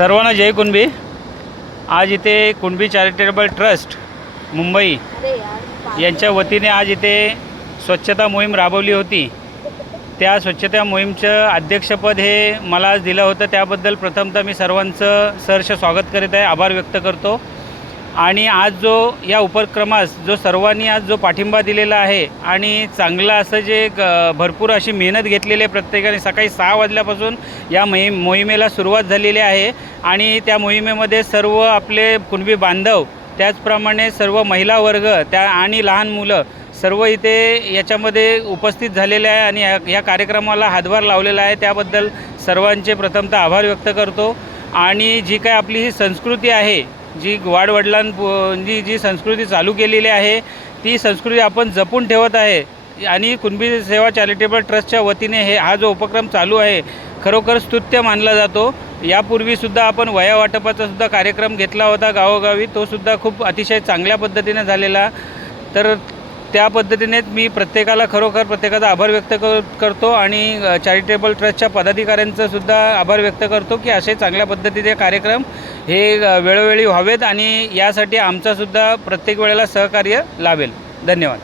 सर्वांना जय कुणबी. आज इथे कुणबी चॅरिटेबल ट्रस्ट मुंबई यांच्या वतीने आज इथे स्वच्छता मोहीम राबवली होती. त्या स्वच्छता मोहीमचं अध्यक्षपद हे मला आज दिलं होतं. त्याबद्दल प्रथमतः मी सर्वांचं सहर्ष स्वागत करीत आहे. आभार व्यक्त करतो. आणि आज जो या उपक्रमास जो सर्वांनी आज जो पाठिंबा दिलेला आहे आणि चांगलं असं जे एक, भरपूर अशी मेहनत घेतलेली आहे प्रत्येकाने सकाळी सहा वाजल्यापासून या मोहि मोहिमेला सुरुवात झालेली आहे आणि त्या मोहिमेमध्ये सर्व आपले कुणबी बांधव त्याचप्रमाणे सर्व महिला वर्ग त्या आणि लहान मुलं सर्व इथे याच्यामध्ये उपस्थित झालेले आहे आणि या या कार्यक्रमाला हातभार लावलेला आहे. त्याबद्दल सर्वांचे प्रथमतः आभार व्यक्त करतो. आणि जी काय आपली ही संस्कृती आहे जी वाडवडिलांनी जी संस्कृती चालू केलेली आहे ती संस्कृती आपण जपून ठेवत आहे. आणि कुणबी सेवा चॅरिटेबल ट्रस्टच्या वतीने हे हा जो उपक्रम चालू आहे खरोखर स्तुत्य मानला जातो. यापूर्वीसुद्धा आपण वया वाटपाचा सुद्धा कार्यक्रम घेतला होता गावोगावी. तोसुद्धा खूप अतिशय चांगल्या पद्धतीने झालेला. तर त्या पद्धतीनेच मी प्रत्येकाला खरोखर प्रत्येकाचा आभार व्यक्त कर करतो आणि चॅरिटेबल ट्रस्टच्या पदाधिकाऱ्यांचासुद्धा आभार व्यक्त करतो की असे चांगल्या पद्धतीचे कार्यक्रम हे वेळोवेळी व्हावेत आणि यासाठी आमचासुद्धा प्रत्येक वेळेला सहकार्य लाभेल. धन्यवाद.